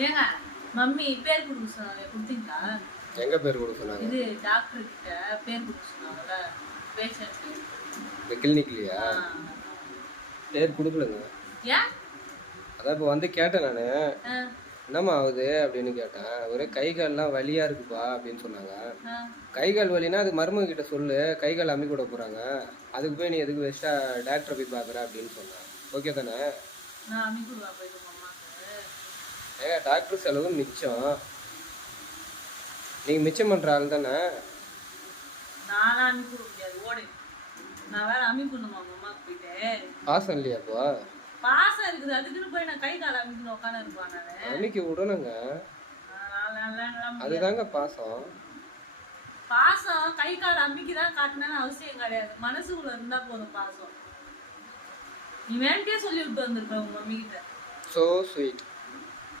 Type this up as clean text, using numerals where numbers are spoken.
ஏங்க மம்மி பேர் கொடுக்க சொன்னாங்க, கொடுத்தீங்களா? எங்க பேர் கொடுக்க சொன்னாங்க? இது டாக்டர் கிட்ட பேர் கொடுக்க சொன்னாங்கல்ல பேஷண்ட். இந்த கிளினிக்லையா? பேர் கொடுக்கலங்க. ஏன்? அதான் இப்போ வந்து கேட்டேன் நான், என்னம்மா ஆகுது அப்படின்னு கேட்டேன். ஒரே கை கால்லாம் வலியா இருக்குப்பா அப்படின்னு சொன்னாங்க. கை கால் வலினா அது மருமக கிட்ட சொல்லு, கை கால் அம்மி கூட போறாங்க, அதுக்கு போய் நீ எதுக்கு வேஸ்டா டாக்டரை போய் பாக்குற அப்படின்னு சொன்னேன். ஓகே தானே? ஏங்க டாக்டர் செலவு மிச்சம், நீங்க மிச்சம் பண்ற ஆள் தானே. நானா அம்மி கொடுக்க முடியாது, ஓடு. நான் வேற அம்மி பண்ணுமா அம்மாக்கு போயிட்டு. பாசம் இல்லையாப்பா? பாசம் இருக்குது, அதுக்குன்னு போய் நான் கை கால அம்மிக்கணும் உட்காந்து இருப்பான். நானு அன்னைக்கு விடணுங்க, அதுதாங்க பாசம். பாசம் கை கால அம்மிக்கு தான் காட்டணும்னு அவசியம் கிடையாது, மனசுக்குள்ள இருந்தா போதும் பாசம். நீ வேண்டியே சொல்லி விட்டு வந்திருப்ப உங்க மம்மி கிட்ட. So sweet.